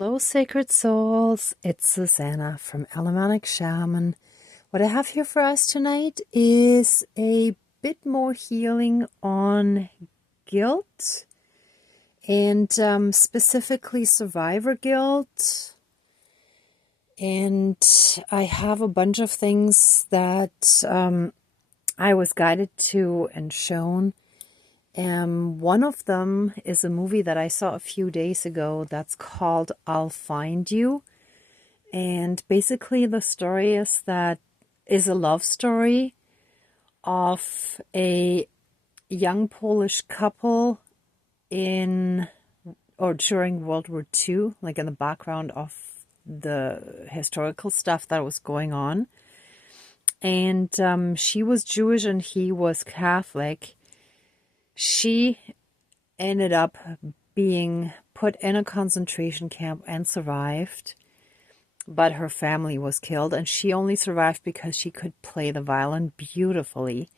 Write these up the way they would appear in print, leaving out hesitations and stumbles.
Hello, sacred souls. It's Susanna from Alamanic Shaman. What I have here for us tonight is a bit more healing on guilt and specifically survivor guilt. And I have a bunch of things that I was guided to and shown. One of them is a movie that I saw a few days ago that's called I'll Find You. And basically the story is a love story of a young Polish couple in or during World War II, like in the background of the historical stuff that was going on. And she was Jewish and he was Catholic. She ended up being put in a concentration camp and survived, but her family was killed, and she only survived because she could play the violin beautifully.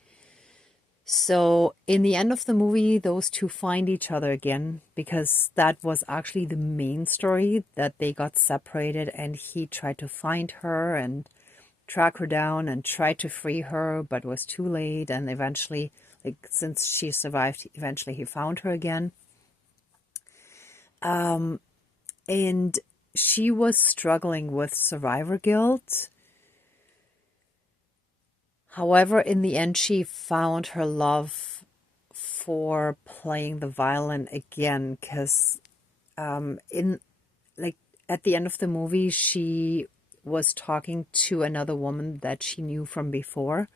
So in the end of the movie, those two find each other again, because that was actually the main story, that they got separated and he tried to find her and track her down and try to free her, but was too late. And eventually, like, since she survived, eventually he found her again. And she was struggling with survivor guilt. However, in the end, she found her love for playing the violin again, because at the end of the movie, she was talking to another woman that she knew from before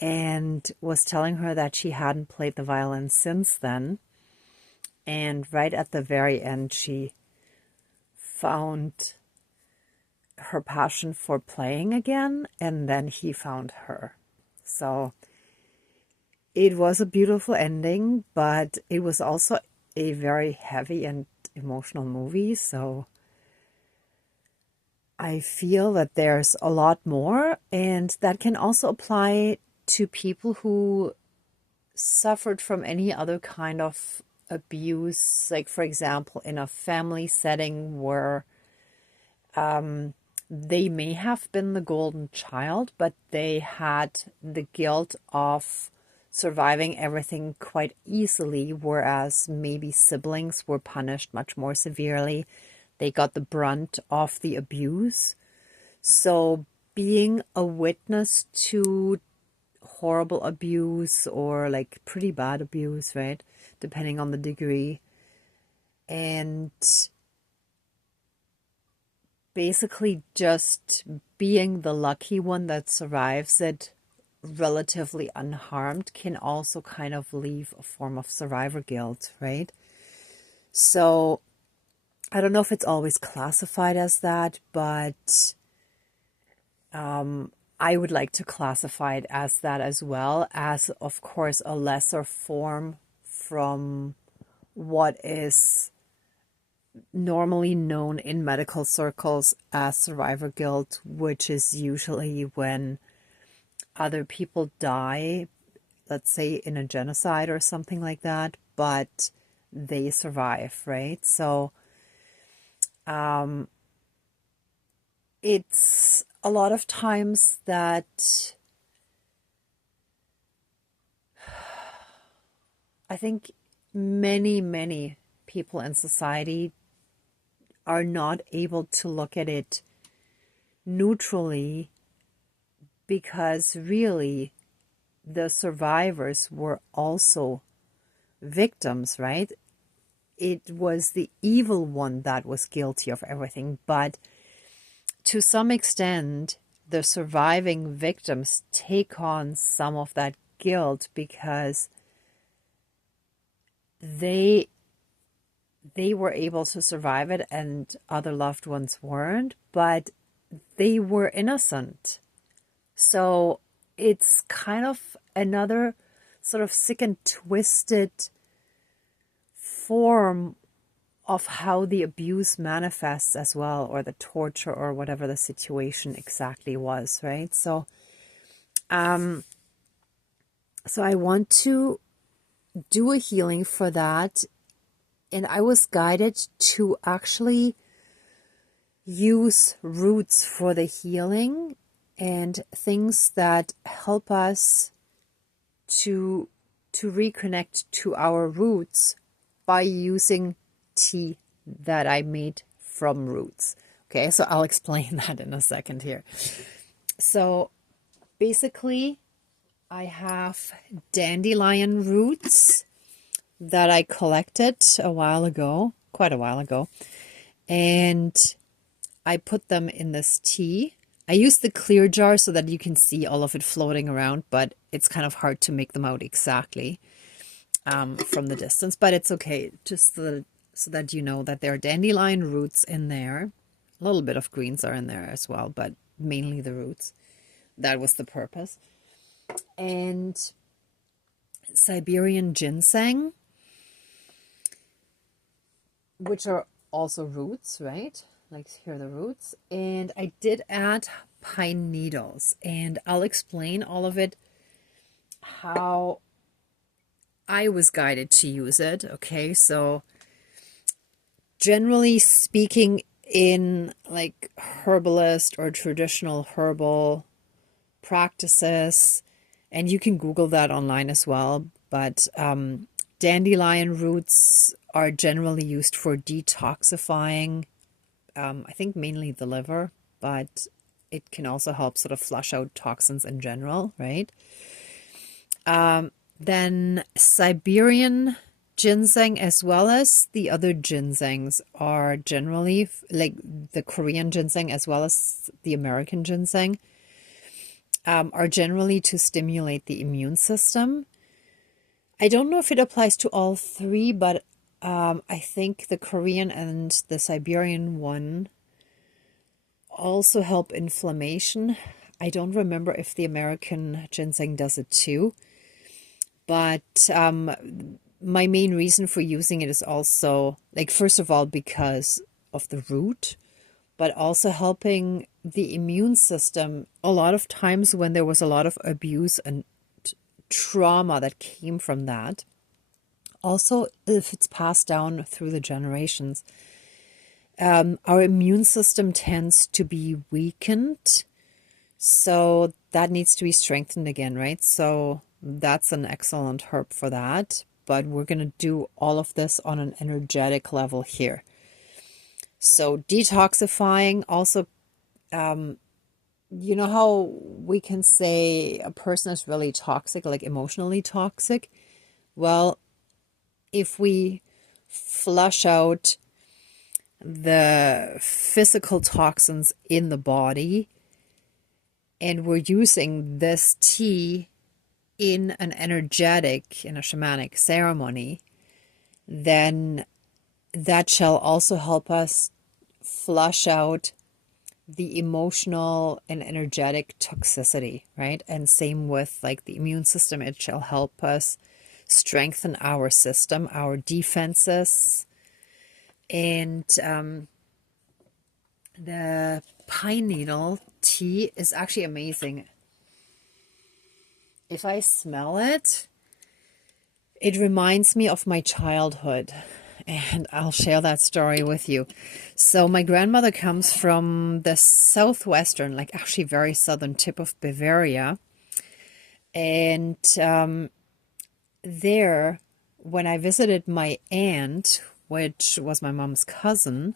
and was telling her that she hadn't played the violin since then. And right at the very end, she found her passion for playing again, and then he found her. So it was a beautiful ending, but it was also a very heavy and emotional movie. So I feel that there's a lot more, and that can also apply to people who suffered from any other kind of abuse, like, for example, in a family setting where they may have been the golden child, but they had the guilt of surviving everything quite easily, whereas maybe siblings were punished much more severely. They got the brunt of the abuse. So being a witness to horrible abuse, or like pretty bad abuse, right, depending on the degree, and basically just being the lucky one that survives it relatively unharmed, can also kind of leave a form of survivor guilt, right? So I don't know if it's always classified as that, but I would like to classify it as that, as well as, of course, a lesser form from what is normally known in medical circles as survivor guilt, which is usually when other people die, let's say in a genocide or something like that, but they survive, right? So it's a lot of times that I think many people in society are not able to look at it neutrally, because really the survivors were also victims, right? It was the evil one that was guilty of everything, but to some extent the surviving victims take on some of that guilt, because they were able to survive it and other loved ones weren't, but they were innocent. So it's kind of another sort of sick and twisted form of how the abuse manifests as well, or the torture, or whatever the situation exactly was, right? So I want to do a healing for that, and I was guided to actually use roots for the healing and things that help us to reconnect to our roots by using tea that I made from roots. Okay, so I'll explain that in a second here. So basically, I have dandelion roots that I collected quite a while ago, and I put them in this tea. I use the clear jar so that you can see all of it floating around, but it's kind of hard to make them out exactly from the distance, but it's okay, just so that you know that there are dandelion roots in there. A little bit of greens are in there as well, but mainly the roots. That was the purpose. And Siberian ginseng, which are also roots, right? Like here are the roots. And I did add pine needles, and I'll explain all of it, how I was guided to use it. Okay, so generally speaking, in like herbalist or traditional herbal practices, and you can Google that online as well, but dandelion roots are generally used for detoxifying, I think mainly the liver, but it can also help sort of flush out toxins in general, right? Then Siberian ginseng as well as the other ginsengs are generally, like the Korean ginseng as well as the American ginseng, are generally to stimulate the immune system. I don't know if it applies to all three, but I think the Korean and the Siberian one also help inflammation. I don't remember if the American ginseng does it too. But my main reason for using it is also, like, first of all, because of the root, but also helping the immune system. A lot of times when there was a lot of abuse and trauma that came from that, also if it's passed down through the generations, our immune system tends to be weakened. So that needs to be strengthened again, right? So that's an excellent herb for that. But we're going to do all of this on an energetic level here. So detoxifying also, you know how we can say a person is really toxic, like emotionally toxic? Well, if we flush out the physical toxins in the body, and we're using this tea in a shamanic ceremony, then that shall also help us flush out the emotional and energetic toxicity, right? And same with like the immune system, it shall help us strengthen our system, our defenses. And the pine needle tea is actually amazing. If I smell it, it reminds me of my childhood, and I'll share that story with you. So my grandmother comes from the southwestern, like actually very southern tip of Bavaria. And there, when I visited my aunt, which was my mom's cousin,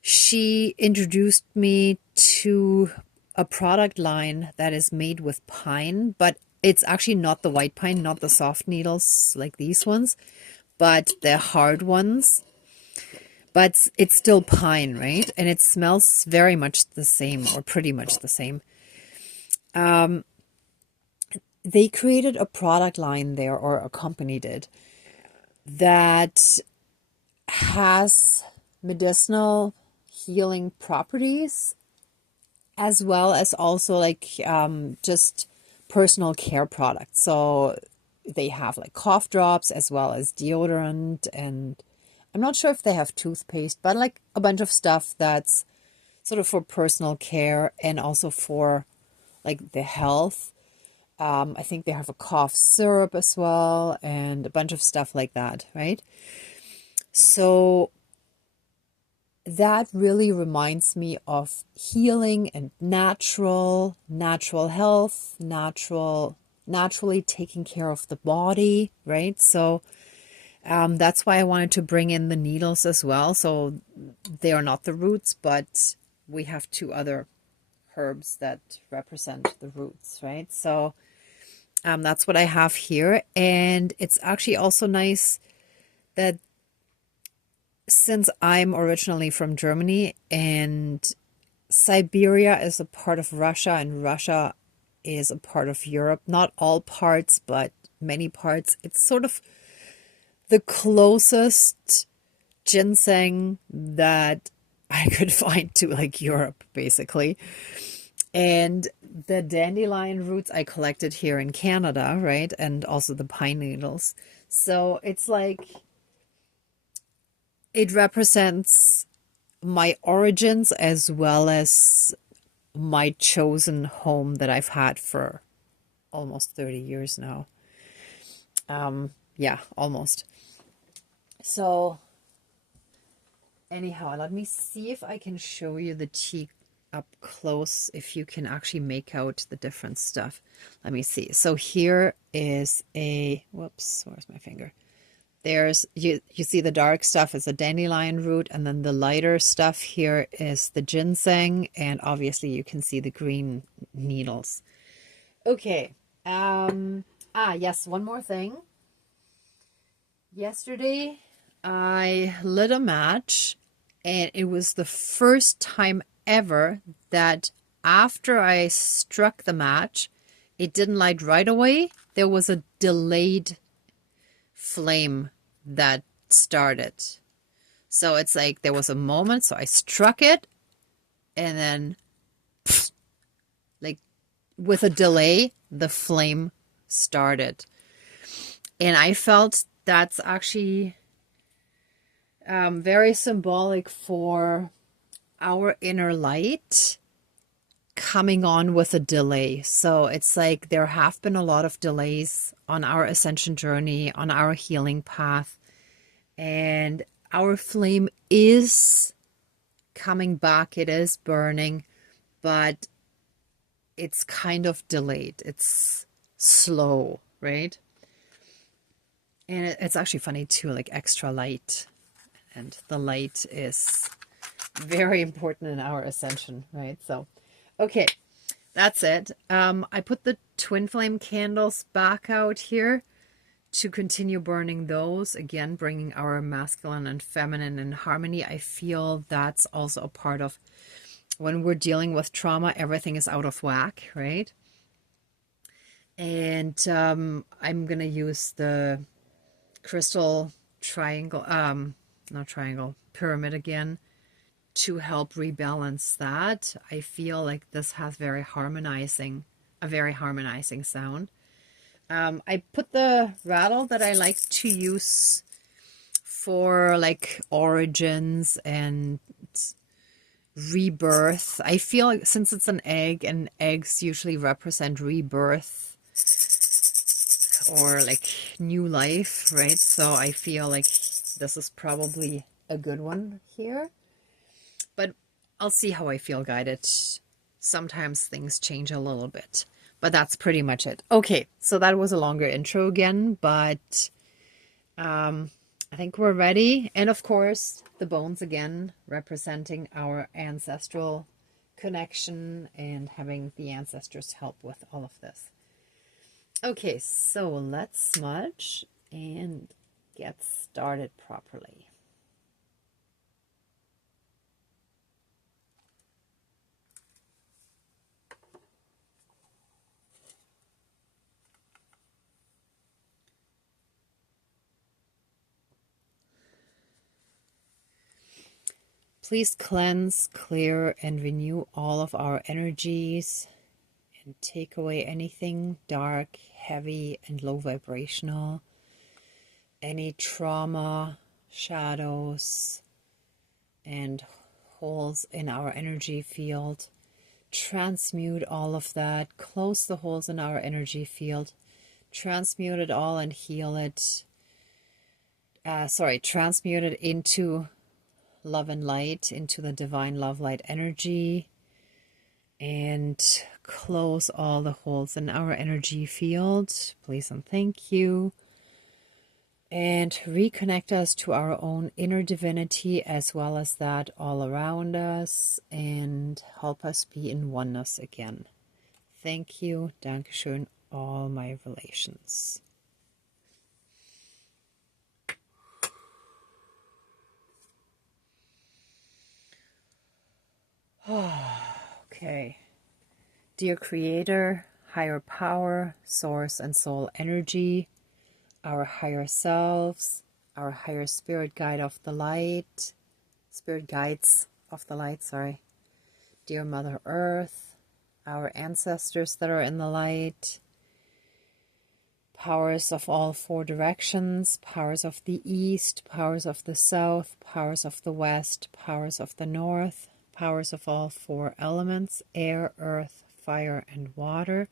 she introduced me to a product line that is made with pine, but it's actually not the white pine, not the soft needles like these ones, but the hard ones. But it's still pine, right? And it smells very much the same, or pretty much the same. They created a product line there, or a company did, that has medicinal healing properties, as well as also like just personal care products. So they have like cough drops as well as deodorant, and I'm not sure if they have toothpaste, but like a bunch of stuff that's sort of for personal care and also for like the health. I think they have a cough syrup as well, and a bunch of stuff like that, right? So that really reminds me of healing and natural health, naturally taking care of the body, right? So that's why I wanted to bring in the needles as well. So they are not the roots, but we have two other herbs that represent the roots, right? So that's what I have here. And it's actually also nice that since I'm originally from Germany and Siberia is a part of Russia and Russia is a part of Europe, not all parts, but many parts, it's sort of the closest ginseng that I could find to like Europe, basically. And the dandelion roots I collected here in Canada, right? And also the pine needles. So it's like, it represents my origins as well as my chosen home that I've had for almost 30 years now. Yeah, almost. So anyhow, let me see if I can show you the tea up close, if you can actually make out the different stuff. Let me see. So here is a, whoops, where's my finger? There's, you see the dark stuff is a dandelion root, and then the lighter stuff here is the ginseng, and obviously you can see the green needles. Okay. Yes, one more thing. Yesterday, I lit a match, and it was the first time ever that after I struck the match, it didn't light right away. There was a delayed flame that started. So it's like there was a moment, so I struck it, and then like with a delay, the flame started. And I felt that's actually very symbolic for our inner light coming on with a delay. So it's like there have been a lot of delays on our ascension journey, on our healing path, and our flame is coming back. It is burning, but it's kind of delayed. It's slow, right? And it's actually funny too, like extra light. And the light is very important in our ascension, right? So, okay, that's it. I put the twin flame candles back out here to continue burning those. Again, bringing our masculine and feminine in harmony. I feel that's also a part of when we're dealing with trauma, everything is out of whack, right? And I'm going to use the crystal triangle, not triangle, pyramid again, to help rebalance that. I feel like this has a very harmonizing sound. I put the rattle that I like to use for like origins and rebirth. I feel like since it's an egg and eggs usually represent rebirth or like new life, right? So I feel like this is probably a good one here. But I'll see how I feel guided. Sometimes things change a little bit, but that's pretty much it. Okay, so that was a longer intro again, but I think we're ready. And of course, the bones again, representing our ancestral connection and having the ancestors help with all of this. Okay, so let's smudge and get started properly. Please cleanse, clear, and renew all of our energies and take away anything dark, heavy, and low vibrational, any trauma, shadows, and holes in our energy field. Transmute all of that, close the holes in our energy field, transmute it all and heal it. Transmute it into love and light into the divine love light energy and close all the holes in our energy field. Please and thank you. And reconnect us to our own inner divinity as well as that all around us, and help us be in oneness again. Thank you. Dankeschön, all my relations. Okay. Dear Creator, higher power, source and soul energy, our higher selves, our higher spirit guide of the light, spirit guides of the light, sorry. Dear Mother Earth, our ancestors that are in the light, powers of all four directions, powers of the east, powers of the south, powers of the west, powers of the north, powers of all four elements, air, earth, fire, and water,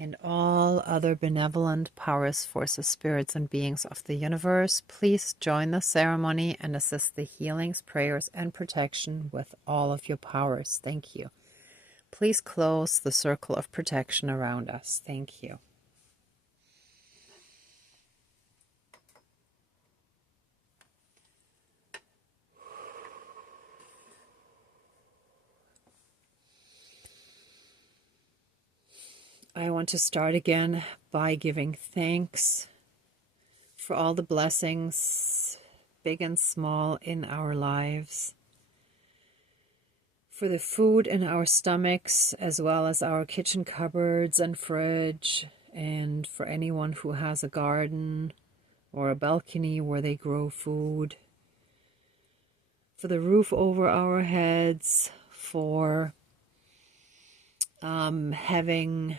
and all other benevolent powers, forces, spirits, and beings of the universe, please join the ceremony and assist the healings, prayers, and protection with all of your powers. Thank you. Please close the circle of protection around us. Thank you. I want to start again by giving thanks for all the blessings, big and small, in our lives, for the food in our stomachs, as well as our kitchen cupboards and fridge, and for anyone who has a garden or a balcony where they grow food, for the roof over our heads, for having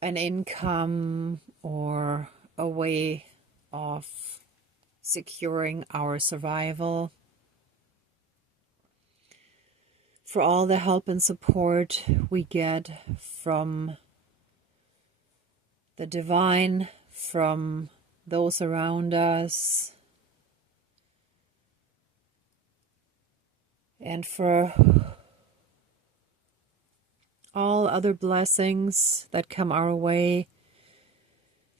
an income or a way of securing our survival, for all the help and support we get from the divine, from those around us, and for all other blessings that come our way.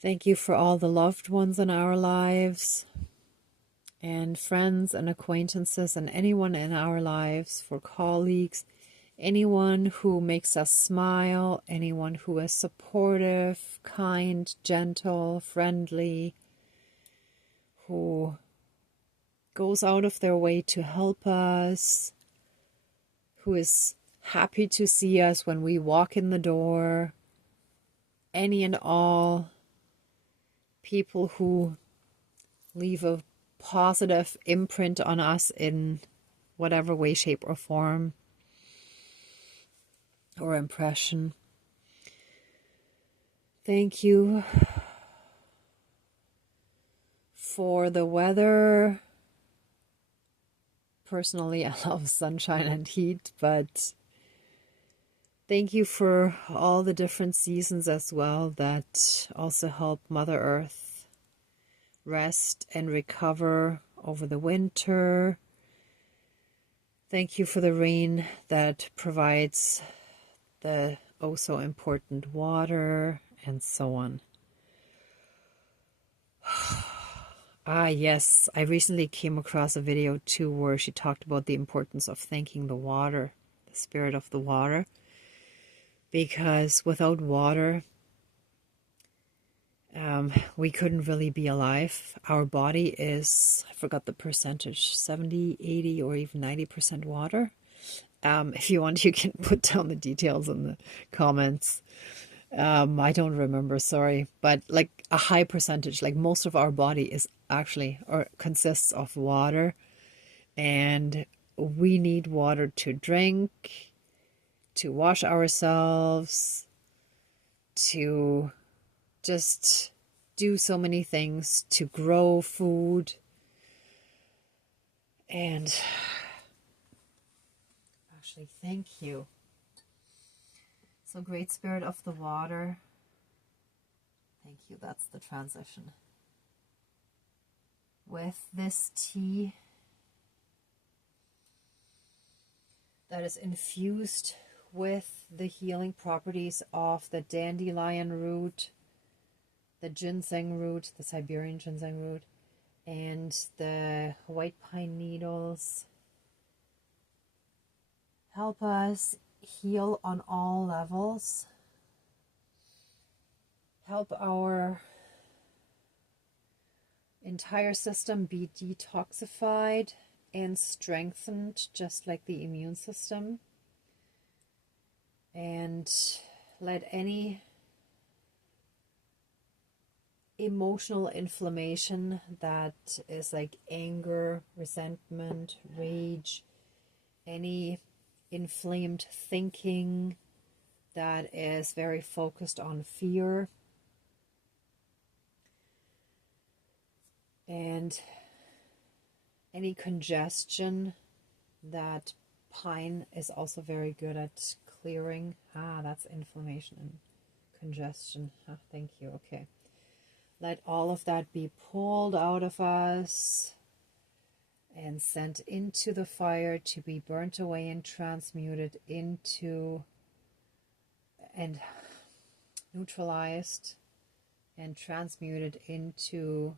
Thank you for all the loved ones in our lives, and friends and acquaintances and anyone in our lives, for colleagues, anyone who makes us smile, anyone who is supportive, kind, gentle, friendly, who goes out of their way to help us, who is happy to see us when we walk in the door, any and all people who leave a positive imprint on us in whatever way, shape, or form, or impression. Thank you for the weather. Personally, I love sunshine and heat, but thank you for all the different seasons as well that also help Mother Earth rest and recover over the winter. Thank you for the rain that provides the oh so important water, and so on. Yes, I recently came across a video too where she talked about the importance of thanking the water, the spirit of the water, because without water, we couldn't really be alive. Our body is, I forgot the percentage, 70, 80, or even 90% water. If you want, you can put down the details in the comments. I don't remember, sorry, but like a high percentage, like most of our body is actually, or consists of water, and we need water to drink, to wash ourselves, to just do so many things, to grow food, and actually, thank you. So, Great Spirit of the Water, thank you, that's the transition. With this tea, that is infused with the healing properties of the dandelion root, the ginseng root, the Siberian ginseng root, and the white pine needles. Help us heal on all levels. Help our entire system be detoxified and strengthened, just like the immune system. And let any emotional inflammation that is like anger, resentment, rage, any inflamed thinking that is very focused on fear, and any congestion that pine is also very good at clearing. That's inflammation and congestion. Thank you. Okay. Let all of that be pulled out of us and sent into the fire to be burnt away and transmuted into and neutralized and transmuted into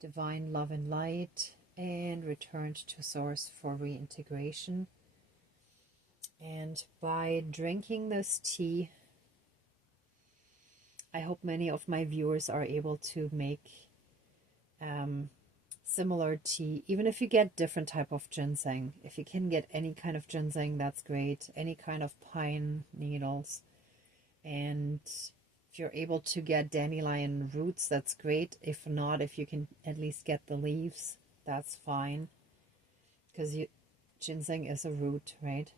divine love and light, and returned to source for reintegration. And by drinking this tea, I hope many of my viewers are able to make similar tea, even if you get different type of ginseng. If you can get any kind of ginseng, that's great. Any kind of pine needles. And if you're able to get dandelion roots, that's great. If not, if you can at least get the leaves, that's fine. Because ginseng is a root, right?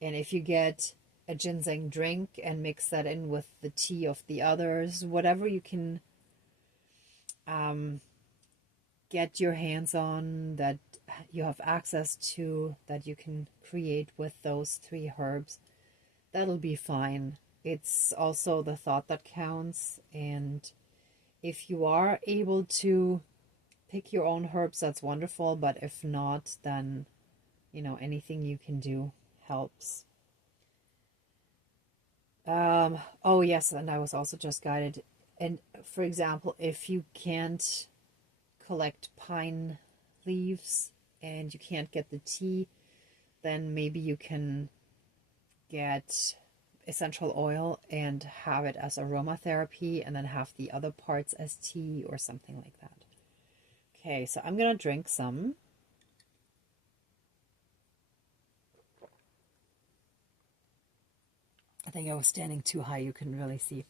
And if you get a ginseng drink and mix that in with the tea of the others, whatever you can get your hands on, that you have access to, that you can create with those 3 herbs, that'll be fine. It's also the thought that counts, and if you are able to pick your own herbs, that's wonderful, but if not, then anything you can do helps. Oh yes, and I was also just guided, and for example, if you can't collect pine leaves and you can't get the tea, then maybe you can get essential oil and have it as aromatherapy, and then have the other parts as tea or something like that. Okay, so I'm gonna drink some. I think I was standing too high, you couldn't really see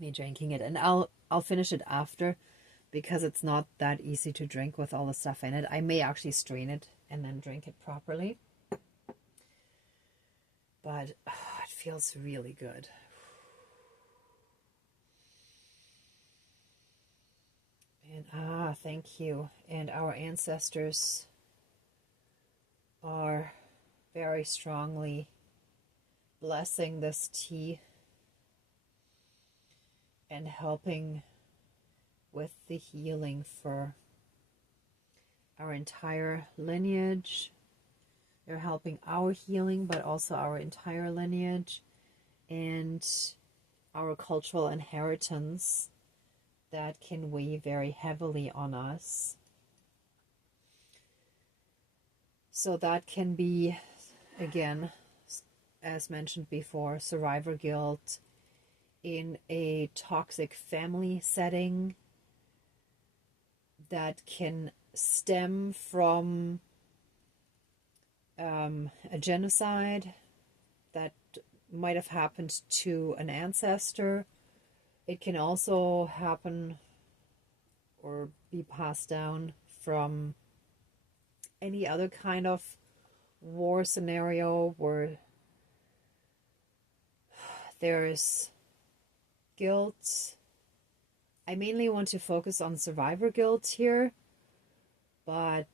me drinking it, and I'll finish it after, because it's not that easy to drink with all the stuff in it. I may actually strain it and then drink it properly, but it feels really good. And thank you. And our ancestors are very strongly blessing this tea and helping with the healing for our entire lineage. They're helping our healing, but also our entire lineage and our cultural inheritance that can weigh very heavily on us. So that can be, again, as mentioned before, survivor guilt in a toxic family setting that can stem from a genocide that might have happened to an ancestor. It can also happen or be passed down from any other kind of war scenario where there's guilt. I mainly want to focus on survivor guilt here, but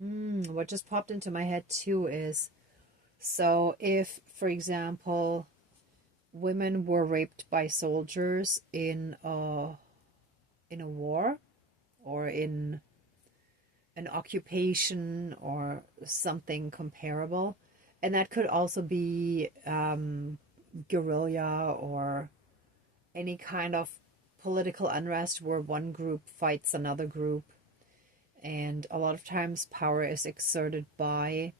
what just popped into my head too is, so if, for example, women were raped by soldiers in a war or in an occupation or something comparable. And that could also be guerrilla or any kind of political unrest where one group fights another group. And a lot of times power is exerted by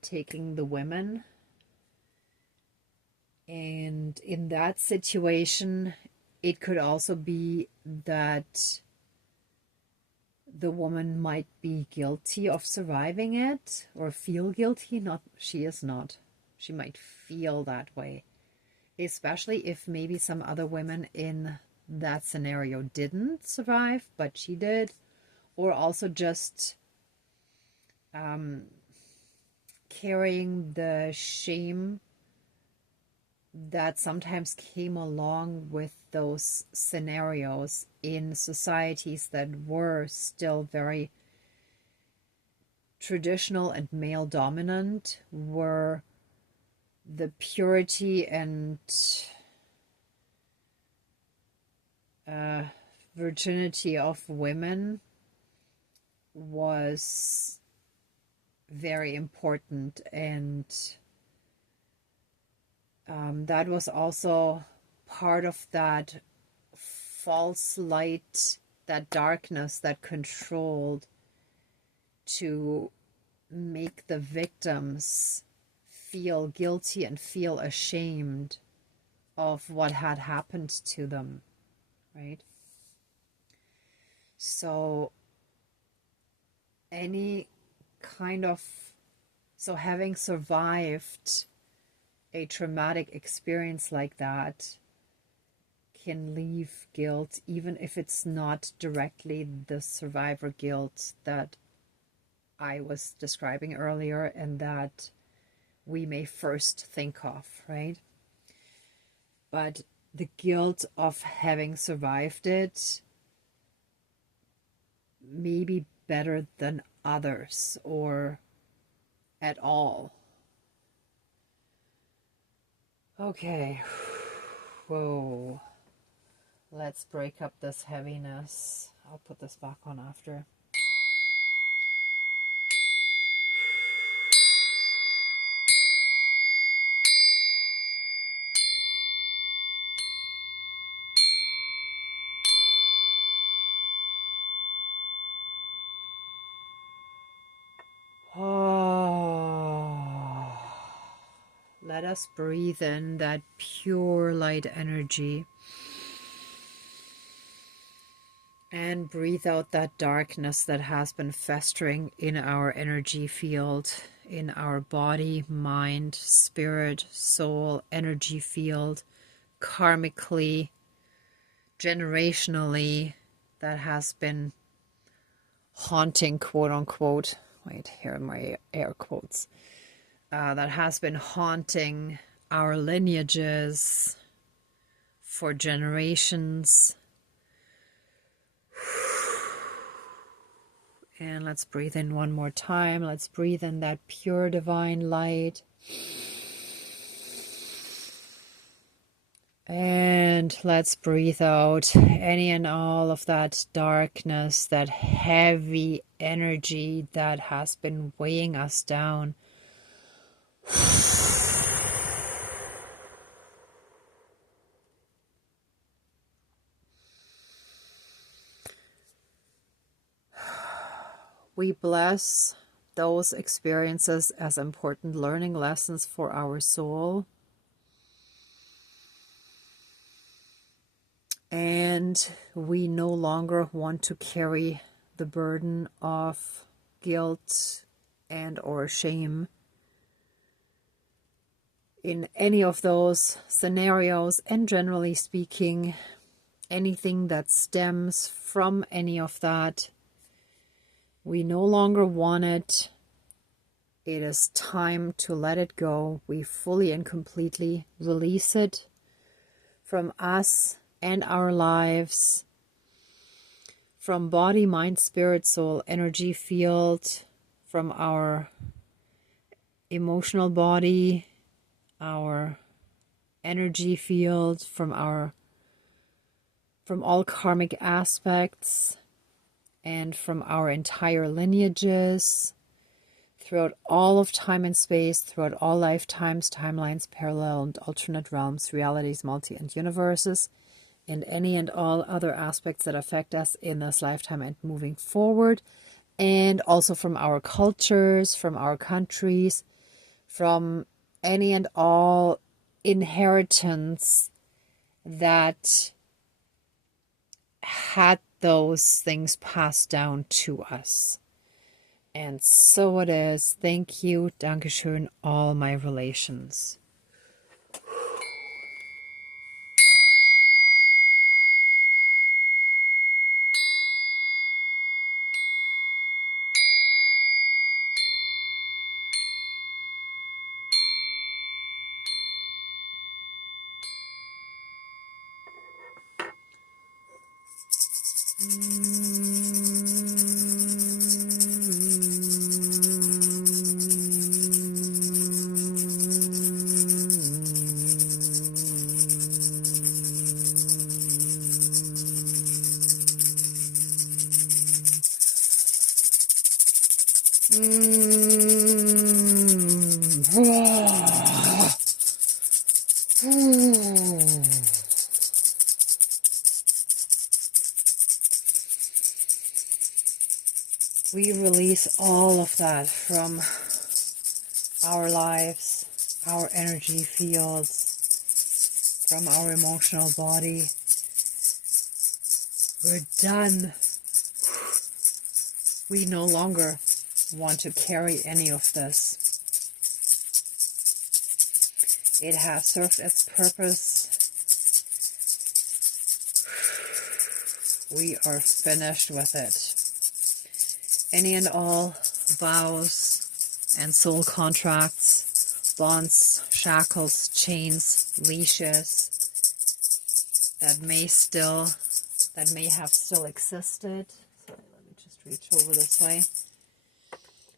taking the women. And in that situation, it could also be that the woman might be guilty of surviving it or feel guilty. Not, she is not. She might feel that way, especially if maybe some other women in that scenario didn't survive, but she did, or also just carrying the shame that sometimes came along with those scenarios in societies that were still very traditional and male dominant, where the purity and virginity of women was very important. And that was also part of that false light, that darkness that controlled, to make the victims feel guilty and feel ashamed of what had happened to them, right? So any kind of, so having survived a traumatic experience like that can leave guilt, even if it's not directly the survivor guilt that I was describing earlier and that we may first think of, right? But the guilt of having survived it may be better than others or at all. Okay. Whoa. Let's break up this heaviness. I'll put this back on after. Oh. Let us breathe in that pure light energy. And breathe out that darkness that has been festering in our energy field, in our body, mind, spirit, soul, energy field, karmically, generationally, that has been haunting, quote unquote. Wait, here are my air quotes. That has been haunting our lineages for generations. And let's breathe in one more time. Let's breathe in that pure divine light. And let's breathe out any and all of that darkness, that heavy energy that has been weighing us down. We bless those experiences as important learning lessons for our soul. And we no longer want to carry the burden of guilt and or shame in any of those scenarios. And generally speaking, anything that stems from any of that, we no longer want it. It is time to let it go. We fully and completely release it from us and our lives, from body, mind, spirit, soul, energy field, from our emotional body, our energy field, from all karmic aspects, and from our entire lineages, throughout all of time and space, throughout all lifetimes, timelines, parallel and alternate realms, realities, multi and universes, and any and all other aspects that affect us in this lifetime and moving forward, and also from our cultures, from our countries, from any and all inheritance that had those things passed down to us. And so it is. Thank you, Dankeschön, all my relations. We release all of that from our lives, our energy fields, from our emotional body. We're done. We no longer want to carry any of this. It has served its purpose. We are finished with it. Any and all vows and soul contracts, bonds, shackles, chains, leashes that may have still existed. Sorry, let me just reach over this way.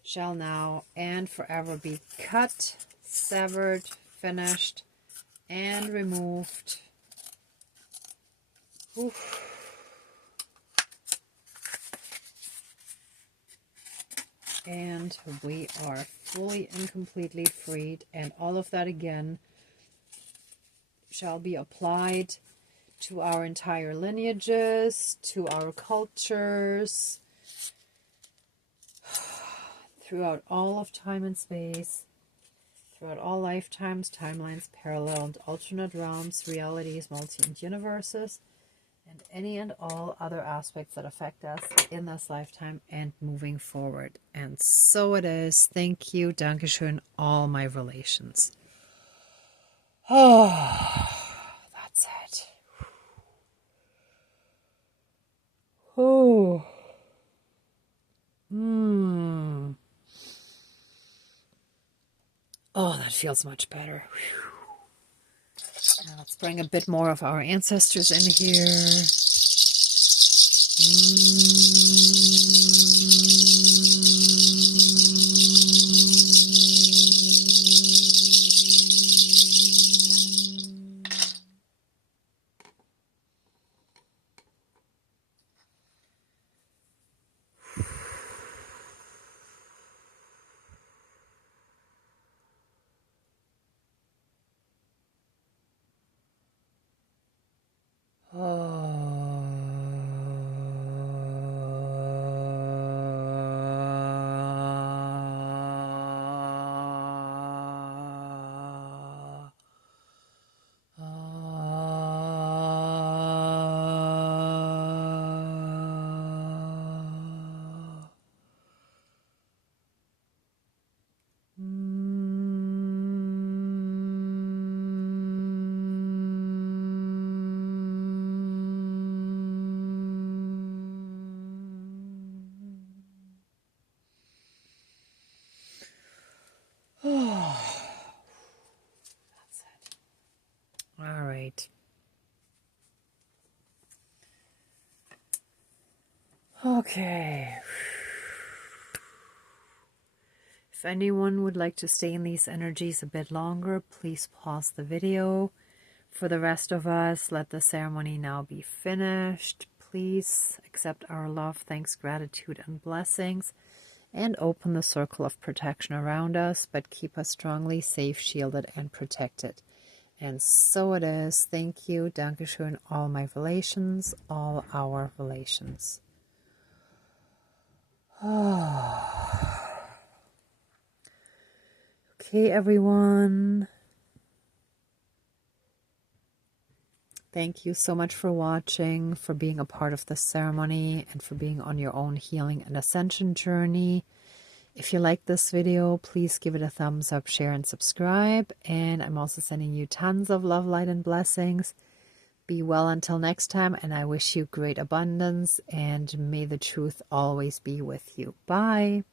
Shall now and forever be cut, severed, finished, and removed. Oof. And we are fully and completely freed, and all of that again shall be applied to our entire lineages, to our cultures, throughout all of time and space, throughout all lifetimes, timelines, parallel and alternate realms, realities, multi and universes, and any and all other aspects that affect us in this lifetime and moving forward. And so it is. Thank you, Dankeschön, all my relations. Oh, that's it. Oh. Oh, that feels much better. Now let's bring a bit more of our ancestors in here. All right. Okay. If anyone would like to stay in these energies a bit longer, please pause the video. For the rest of us, let the ceremony now be finished. please accept our love, thanks, gratitude, and blessings, and open the circle of protection around us, but keep us strongly safe, shielded, and protected. And so it is. Thank you. Dankeschön. All my relations, all our relations. Okay, everyone. Thank you so much for watching, for being a part of this ceremony, and for being on your own healing and ascension journey. If you like this video, please give it a thumbs up, share, and subscribe. And I'm also sending you tons of love, light, and blessings. Be well until next time, and I wish you great abundance, and may the truth always be with you. Bye.